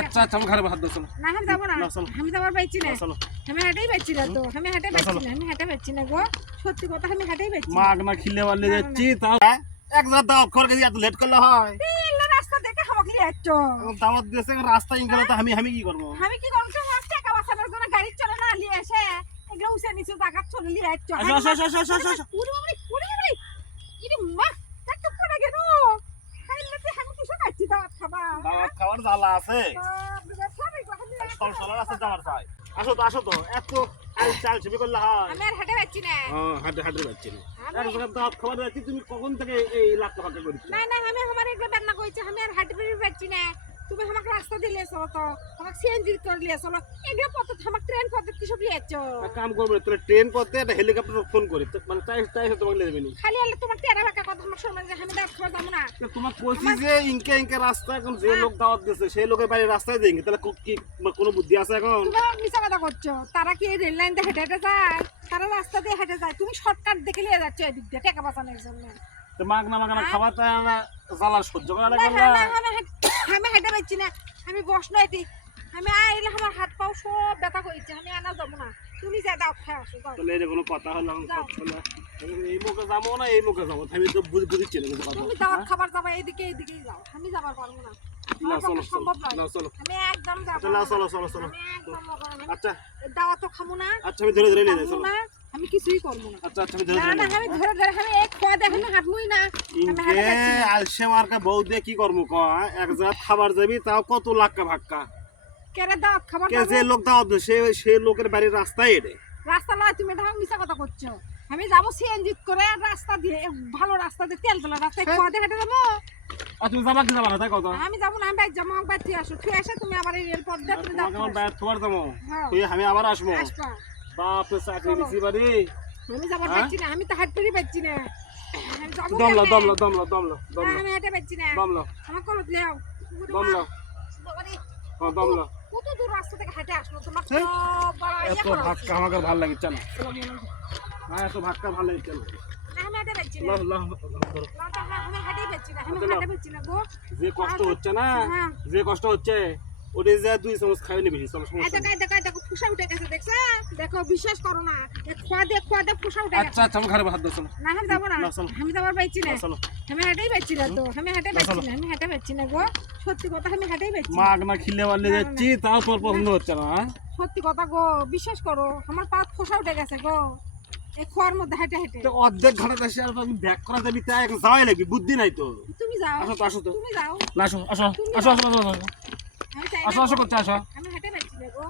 আচ্ছা আচ্ছা আমি ঘরে ভাত দাও চলো। না আমি যাবো না, না, চলো। আমি যাবার পাইছি না, চলো আমি হাঁটাই পাচ্ছি না তো, আমি হাঁটাই না, পাচ্ছি চলো। না, আমি হাঁটাই পাচ্ছি না গো, সত্যি কথা আমি হাঁটাই পাচ্ছি না। মাগ না খিলে বাড়লে না, না, যাচ্ছি তাও এক জাত দাওয়াত করে গেছি এত লেট করলে হয়। তিন রাস্তা দেখে আমাকে নিয়ে যাচ্ছ। এখন দাওয়াত দিয়েছে রাস্তায় ইনকালে তো আমি কি করবো? আমি কি করছো? টাকা বাঁচানোর জন্য গাড়ি চলে না নিয়ে এসে এগুলো উঠে নিচে জায়গা চলে নিয়ে যাচ্ছ। আসো, আসো, আসো, আসো, আসো, আসো। উড়ে বাবারে, উড়ে বাবারে, ইরে মা, একটু পড়ে গেল। খাইলে আমি কিছু খাচ্ছি, দাওয়াত খাবা। দাওয়াত খাওয়ার জ্বালা আছে, বাপরে বাপ, সবাই কথা দিয়ে সব সলার আছে যাওয়ার চাই। আসো তো এত চাল ছবি করলে হয়। আমি আর হাঁটে পাচ্ছি না। হাঁটে হাঁটে যাচ্ছি না আমি- এক জায়গায় দাওয়াত খাবার যাচ্ছি, তুমি কখন থেকে এই লাখ টাকা করছো? না না, আমি আমার এগুলো বেদনা কইছি, আমি আর হাঁটে পাচ্ছি না। তুমি আমাকে রাস্তা দিলে চলো তো, আমাকে সিএনজি করে নিয়ে চলো, এগুলো পথ আমাকে ট্রেন পথ কি সব নিয়েছ। এক কাম করবে তোরা ট্রেন করতে একটা হেলিকপ্টার ফোন করে মানে তাই তোমাকে নিয়ে যাবেনি। খালি আলে তোমার টেরা বাঁকা কথা আমার শোনা যে আমি দাঁত খাওয়া যাবো না। তোমার কইছি যে ইনকে রাস্তা এখন যে লোক দাওয়াত দিয়েছে সেই লোকের বাড়ি রাস্তায় দেঙ্গে, তাহলে কি কোনো বুদ্ধি আছে এখন? তুমি আমার মিছা কথা করছো, তারা কি রেল লাইন দিয়ে হেঁটে হেঁটে যায়? তারা রাস্তা দিয়ে হেঁটে যায়, তুমি শর্টকাট দেখে নিয়ে যাচ্ছ এদিক দিয়ে টাকা বাঁচানোর জন্য। তো মাগ না খাবার তাই না জ্বালা সহ্য করা না, লাগবে না, না। না, আমি হেঁটে পাচ্ছি না, আমি বসনো এটি, আমি আইলে আমার হাত পাও সব ব্যথা করেছে, আমি আনা যাবো না, তুমি যা দাও খেয়ে আসো যাও। তাহলে এটা কোনো কথা হলো যাও। এই মুখে যাবো না এই মুখে যাবো, আমি তো বুঝছি না কথা। তুমি দাওয়াত খাবার যাবা এদিকেই যাও, আমি যাবার পারবো না, না আমার চলো পক্ষে সম্ভব নয়। না চলো আমি একদম যাবো চলো না। চলো আমি একদম যাবো না। আচ্ছা দাওয়াত তো খাবো না, আচ্ছা আমি ধরে নিয়ে যাই খাবো চলো। না, আমি কিছুই করবো না। আচ্ছা আমি ধরে না না, আমি ধরে আমি এক খোয়া দেখে আমি হাঁটবই না, আমি ইনকে হাঁটে পাচ্ছি না। আলসে মার্কা বউ দিয়ে কি করবো এক জাত খাবার যাবি তাও কত লাক্কা ভাক্কা। কেরে দাওয়াত খাবার কে যাবো? যে লোক দাওয়াত দেয়, সে লোকের বাড়ির রাস্তায় এড়ে। রাস্তা নয়, তুমি এটা আমার মিছা কথা করছো। আমি যাবো সিএনজি করে আর রাস্তা দিয়ে, ভালো রাস্তা দিয়ে, তেল তোলা রাস্তায় হ্যাঁ। খোয়া দেখে যাবো। আর তুমি যাবা কি যাবা না তাই কথা? আমি যাবো না, আমি বাইক যাবো, আমার বাইক থেকে আসো, তুই এসে তুমি আবার এই রেলপথ দিয়ে তুমি দাও তোমাকে আমার ব্যাট তোমার দেবো, হ্যাঁ। তুই আমি আবার আসবো। আসবা। বাপরে চাকরি চলো। দিছি বাড়ি। আমি যাবার হ্যাঁ? পাচ্ছি না, আমি তো হাঁটতেই পাচ্ছি না, আমি যাবো দমলো কেমনে? দমলো দমলো দমলো না, দমলো আমি হেঁটে পাচ্ছি না, দমলো আমার কল দিও। দমলো দমলো। কত দূর রাস্তা থেকে হেঁটে আসলো তোমার তো হ্যাঁ? বড় ইয়ে এত করা ভাক্কা উচিত। আমাকে ভালো লাগছে না। চলো, বলো। হ্যাঁ এত ভাক্কা ভালো লাগছে না। না, আমি হেঁটে পাচ্ছি না, লাহ, লাহ, না, তো আমি হেঁটেই পাচ্ছি না, আমি চলো। হেঁটে পাচ্ছি না গো। যে কষ্ট হচ্ছে না, হ্যাঁ। যে কষ্ট হচ্ছে ওটা যে 2 চামচ খাই নি বেশি, চলো সমস্যা নেই। দেখো ফুসা উঠে গেছে, দেখছো? দেখো, বিশ্বাস করো না, খোয়া দিয়ে ফুসা উঠে গেছে। আচ্ছা আচ্ছা আমি ঘরে ভাত দাও চলো। না, আমি যাবো না, না, চলো। আমি যাবার পাইছি না, না, চলো। আমি হেঁটেই পাচ্ছি না তো, আমি হেঁটে না, পাচ্ছি চলো। না, আমি হেঁটে পাচ্ছি না গো, সত্যি কথা আমি হেঁটেই পাচ্ছি না। মাগ না খিলে বাড়লে না, না, যাচ্ছি তাও তোমার পছন্দ হচ্ছে না। হ্যাঁ? সত্যি কথা গো, বিশ্বাস করো, আমার পা ফোসা উঠে গেছে গো, এই খোয়ার মধ্যে হেঁটে হেঁটে। তো অর্ধেক ঘাটে আসে আর তুমি ব্যাক করা যাবি তাই এখন যাওয়াই লাগবে, বুদ্ধি নাই তো। তুমি যাও, আসো তো তুমি যাও, না, আসো আসো আসো আসো আসো আসো আমি চাই আসো না আসো গো, করতে আসো। আমি হেঁটে পাচ্ছি না গো,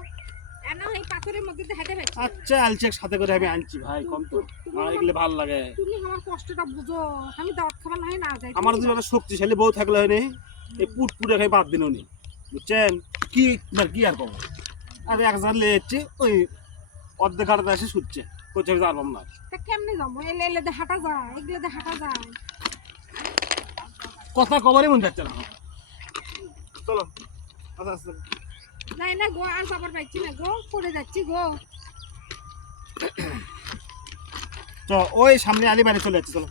আর না এই পাথরের মধ্যে দিয়ে হেঁটে পাচ্ছি না। আচ্ছা আলচেক সাথে করে আমি আনছি ভাই, কম তো আমার এগুলো ভালো লাগে। তুমি আমার কষ্টটা বুঝো, আমি দাওয়াত খাবার নয় না যাই। আমার যদি একটা শক্তিশালী বউ থাকলে হয়নি এই পুট পুটে খাই বাদ দিন উনি, বুঝছেন কি কি আর কম। আর এক হাজার লে যাচ্ছি ওই অর্ধেক ঘাটে এসে শুচ্ছে, কোথাও আমি যাবো না। তা কেমনে যাবো? এলে এলে দিয়ে হাঁটা যায়, এগুলো দিয়ে হাঁটা যায়। কথা কবারই মন যাচ্ছে না। চলো আচ্ছা আচ্ছা নাই না গো, আর যাবার পাইছি না গো, পড়ে যাচ্ছি গো। তো ওই সামনে আলিবাড়ি চলে যাচ্ছে চলো।